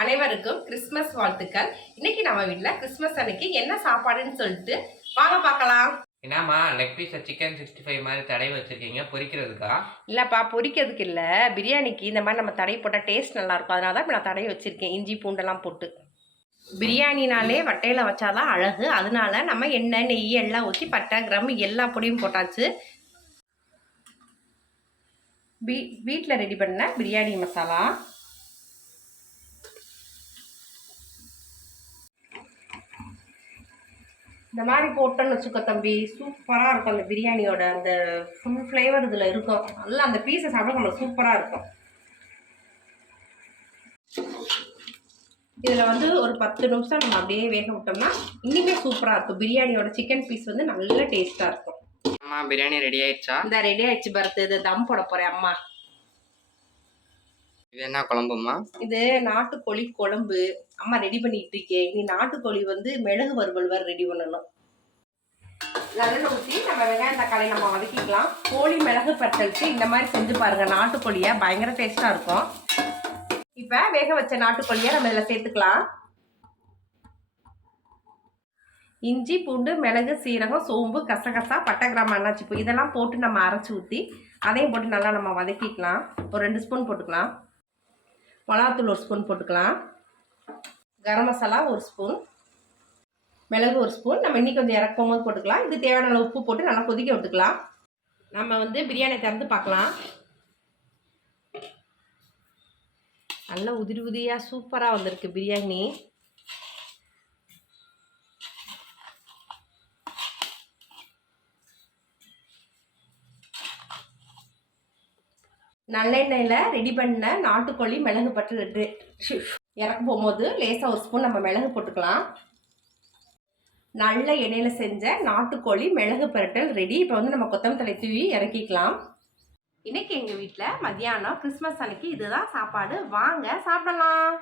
அனைவருக்கும் கிறிஸ்மஸ் வாழ்த்துக்கள். இன்னைக்கு நம்ம வீட்டில் கிறிஸ்மஸ் அன்னைக்கு என்ன சாப்பாடுன்னு சொல்லிட்டு வாங்க பார்க்கலாம். என்னம்மா லெக் பீஸ் சிக்கன் 65 மாதிரி தடவை வச்சிருக்கீங்க? பொரிக்கிறதுக்கா? இல்லைப்பா, பொரிக்கிறதுக்கு இல்லை, பிரியாணிக்கு இந்த மாதிரி நம்ம தடவை போட்டால் டேஸ்ட் நல்லாயிருக்கும். அதனால தான் இப்போ நான் தடவை வச்சுருக்கேன், இஞ்சி பூண்டெல்லாம் போட்டு. பிரியாணினாலே வட்டையில் வச்சாதான் அழகு. அதனால நம்ம எண்ணெய் நெய் எல்லாம் ஊற்றி பட்டை கிராம்பு எல்லா பொடியும் போட்டாச்சு. வீட்டில் ரெடி பண்ண பிரியாணி மசாலா, இந்த மாதிரி போட்டோன்னு வச்சுக்கோ தம்பி, சூப்பராக இருக்கும். அந்த பிரியாணியோட அந்த ஃபுல் ஃப்ளேவர் இதில் இருக்கும். நல்லா அந்த பீஸை சாப்பிட நம்மளுக்கு சூப்பராக இருக்கும். இதில் வந்து ஒரு 10 நிமிஷம் நம்ம அப்படியே வேக விட்டோம்னா இன்னுமே சூப்பராக இருக்கும். பிரியாணியோட சிக்கன் பீஸ் வந்து நல்ல டேஸ்ட்டாக இருக்கும். அம்மா பிரியாணி ரெடி ஆயிடுச்சா? இந்த ரெடி ஆயிடுச்சு பரத்து. இது தம் போட போகிறேன் அம்மா. இது என்ன குழம்புமா? இது நாட்டுக்கோழி குழம்பு அம்மா ரெடி பண்ணிட்டு இருக்கேன். நீ நாட்டுக்கோழி வந்து மிளகு வறுவல் வேறு ரெடி பண்ணணும். நல்லெண்ணெய் ஊற்றி நம்ம வெங்காயம் தக்காளி நம்ம வதக்கிக்கலாம். கோழி மிளகு பட்டலுக்கு இந்த மாதிரி செஞ்சு பாருங்க. நாட்டுக்கோழியை பயங்கர டேஸ்ட்டாக இருக்கும். இப்போ வேக வச்ச நாட்டுக்கோழியை நம்ம இதில் சேர்த்துக்கலாம். இஞ்சி பூண்டு மிளகு சீரகம் சோம்பு கசகசா பட்டை கிராம்பு அன்னாச்சிப்பூ இதெல்லாம் போட்டு நம்ம அரைச்சி ஊற்றி அதையும் போட்டு நல்லா நம்ம வதக்கிக்கலாம். ஒரு 2 ஸ்பூன் போட்டுக்கலாம். மிளகாத்தூள் 1 ஸ்பூன் போட்டுக்கலாம். கரம் மசாலா 1 ஸ்பூன், மிளகு 1 ஸ்பூன். நம்ம இன்னி கொஞ்சம் இறக்கும் போது போட்டுக்கலாம். இது தேவையான உப்பு போட்டு நல்லா கொதிக்க விட்டுக்கலாம். நம்ம வந்து பிரியாணி திறந்து பார்க்கலாம். நல்லா உதிரி உதிரியாக சூப்பராக வந்திருக்கு பிரியாணி. நல்லெண்ணெயில் ரெடி பண்ண நாட்டுக்கோழி மிளகு பட்டு இறக்க போகும்போது லேசாக 1 ஸ்பூன் நம்ம மிளகு போட்டுக்கலாம். நல்ல எண்ணெயில் செஞ்ச நாட்டுக்கோழி மிளகு பரட்டல் ரெடி. இப்போ வந்து நம்ம கொத்தமல்லி தழை தூவி இறக்கிக்கலாம். இன்னைக்கு எங்கள் வீட்டில் மத்தியானம் கிறிஸ்மஸ் அன்னைக்கு இதுதான் சாப்பாடு. வாங்க சாப்பிடலாம்.